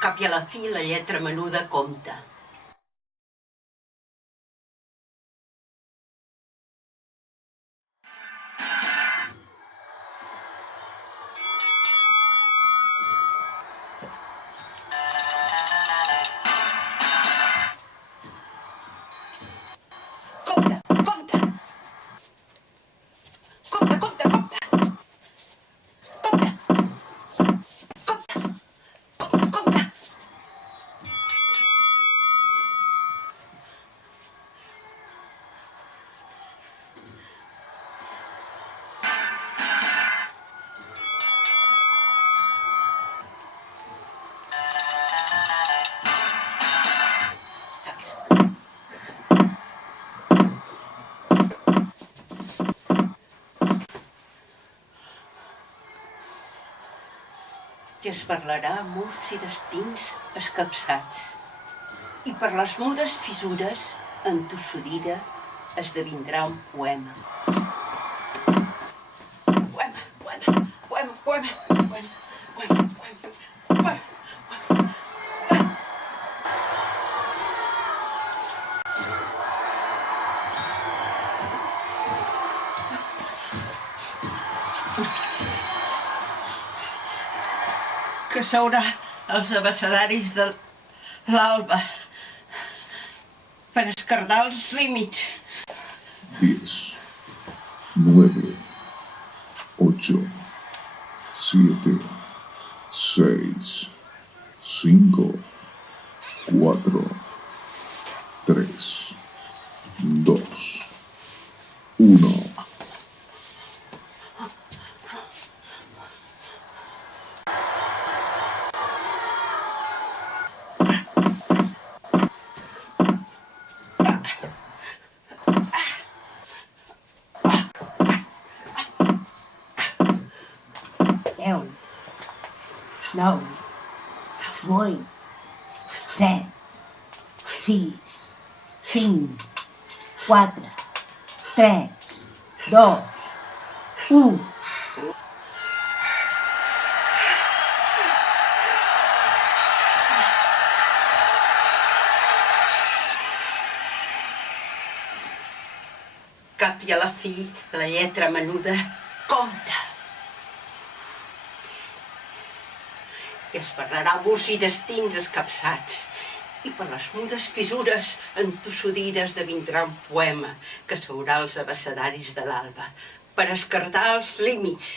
cap i a la fi la lletra menuda compta. Compte, compte! Compte, compte, compte! Compte! Compte! Compte! I es parlarà murs i destins escapçats. I per les mudes fissures, entossudida, esdevindrà un poema. Poema, poema, poema, poema, poema, poema, poema, poema. Que s'haurà els abecedaris de l'alba per esquerdar els límits. 10, 9, 8, 7, 6, 5, 4, 3, 2, 1. Deu, 9, 8, 7, 6, 5, 4, 3, 2, 1. Cap i a la fi, la lletra menuda compta. I es parlarà murs i destins escapçats. I per les mudes fissures entossudires devindrà un poema que s'haurà als abecedaris de l'alba per esquerdar els límits